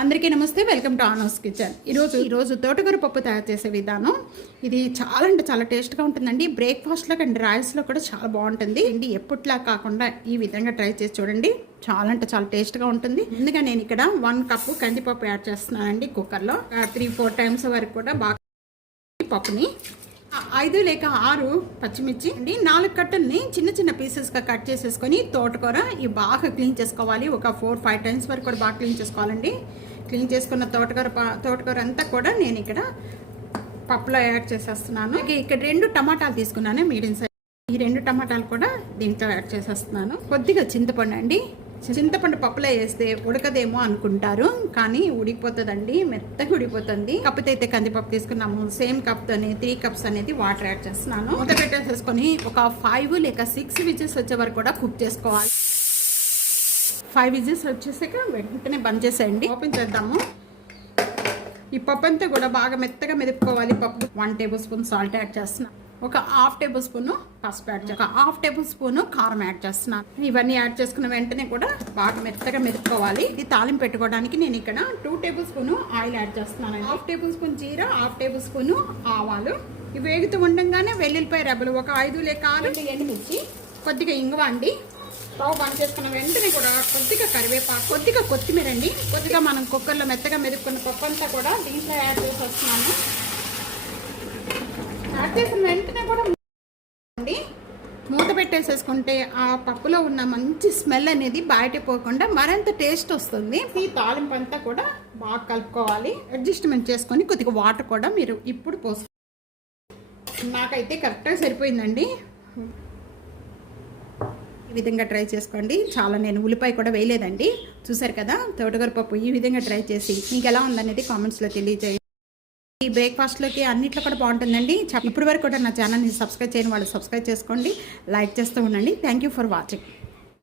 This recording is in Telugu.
అందరికీ నమస్తే, వెల్కమ్ టు ఆనోస్ కిచెన్. ఈరోజు తోటకూర పప్పు తయారు చేసే విధానం. ఇది చాలా అంటే చాలా టేస్ట్గా ఉంటుందండి. బ్రేక్ఫాస్ట్లో అండ్ రైస్లో కూడా చాలా బాగుంటుంది అండి. ఎప్పట్లా కాకుండా ఈ విధంగా ట్రై చేసి చూడండి. చాలా అంటే చాలా టేస్ట్గా ఉంటుంది. ముందుగా నేను ఇక్కడ 1 కప్పు కందిపప్పు యాడ్ చేస్తున్నానండి. కుక్కర్లో 3-4 టైమ్స్ వరకు కూడా బాగా పప్పుని 5 లేక 6 పచ్చిమిర్చి అండి, 4 కట్టల్ని చిన్న చిన్న పీసెస్గా కట్ చేసేసుకొని తోటకూర ఇవి బాగా క్లీన్ చేసుకోవాలి. ఒక 4-5 టైమ్స్ వరకు కూడా బాగా క్లీన్ చేసుకోవాలండి. క్లీన్ చేసుకున్న తోటకూర అంతా కూడా నేను ఇక్కడ పప్పులో యాడ్ చేసేస్తున్నాను. ఇక్కడ 2 టమాటాలు తీసుకున్నాను, మీడియం సైజ్. ఈ 2 టమాటాలు కూడా దీంట్లో యాడ్ చేసేస్తున్నాను. కొద్దిగా చింతపండు అండి. చింతపండు పప్పులో వేస్తే ఉడకదేమో అనుకుంటారు, కానీ ఉడికిపోతుందండి, మెత్తగా ఉడికిపోతుంది. కప్పుతో అయితే కందిపప్పు తీసుకున్నాము. సేమ్ కప్తోనే 3 కప్స్ అనేది వాటర్ యాడ్ చేస్తున్నాను. మూత పెట్టేసేసుకొని ఒక 5 లేక 6 విజిల్స్ వచ్చే వరకు కూడా కుక్ చేసుకోవాలి. 5 విజిల్స్ వచ్చేసాక వెంటనే బంద్ చేసేయండి. ఓపెన్ చేద్దాము. ఈ పప్పు అంతా కూడా బాగా మెత్తగా మెదుపుకోవాలి. పప్పు 1 టేబుల్ స్పూన్ సాల్ట్ యాడ్ చేస్తున్నాను. ఒక 1/2 టేబుల్ స్పూన్ పసుపు యాడ్ చేస్తాను. ఒక 1/2 టేబుల్ స్పూన్ కారం యాడ్ చేస్తున్నాను. ఇవన్నీ యాడ్ చేసుకున్న వెంటనే కూడా బాగా మెత్తగా మెదుపుకోవాలి. ఇది తాలింపు పెట్టుకోవడానికి నేను ఇక్కడ 2 టేబుల్ స్పూన్ ఆయిల్ యాడ్ చేస్తున్నాను. 1/2 టేబుల్ స్పూన్ జీరా, 1/2 టేబుల్ స్పూన్ ఆవాలు. ఇవి వేగుతూ ఉండగానే వెల్లుల్లిపాయ రెబ్బలు ఒక 5 లేక 6 ఎండుమిర్చి, కొద్దిగా ఇంగువ అండి. స్టవ్ బంద్ చేసుకున్న వెంటనే కూడా కొద్దిగా కరివేపాకు, కొద్దిగా కొత్తిమీర అండి, కొద్దిగా మనం కుక్కర్లో మెత్తగా మెదుపుకున్న పప్పు అంతా కూడా దీంట్లో యాడ్ చేసి వస్తున్నాను. యాడ్ చేసిన వెంటనే కూడా మూత పెట్టేసేసుకుంటే ఆ పప్పులో ఉన్న మంచి స్మెల్ అనేది బయట పోకుండా మరింత టేస్ట్ వస్తుంది. ఈ తాలింపు అంతా కూడా బాగా కలుపుకోవాలి. అడ్జస్ట్మెంట్ చేసుకొని కొద్దిగా వాటర్ కూడా మీరు ఇప్పుడు పోసు. నాకైతే కరెక్ట్గా సరిపోయిందండి. ఈ విధంగా ట్రై చేసుకోండి. చాలా నేను ఉల్లిపాయ కూడా వేయలేదండి. చూసారు కదా, తోటకూర పప్పు ఈ విధంగా ట్రై చేసి మీకు ఎలా ఉందనేది కామెంట్స్లో తెలియజేయండి. ఈ బ్రేక్ఫాస్ట్లోకి అన్నిట్లో కూడా బాగుంటుందండి. ఇప్పటి వరకు కూడా నా ఛానల్ని సబ్స్క్రైబ్ చేయని వాళ్ళు సబ్స్క్రైబ్ చేసుకోండి, లైక్ చేస్తూ ఉండండి. Thank you for watching.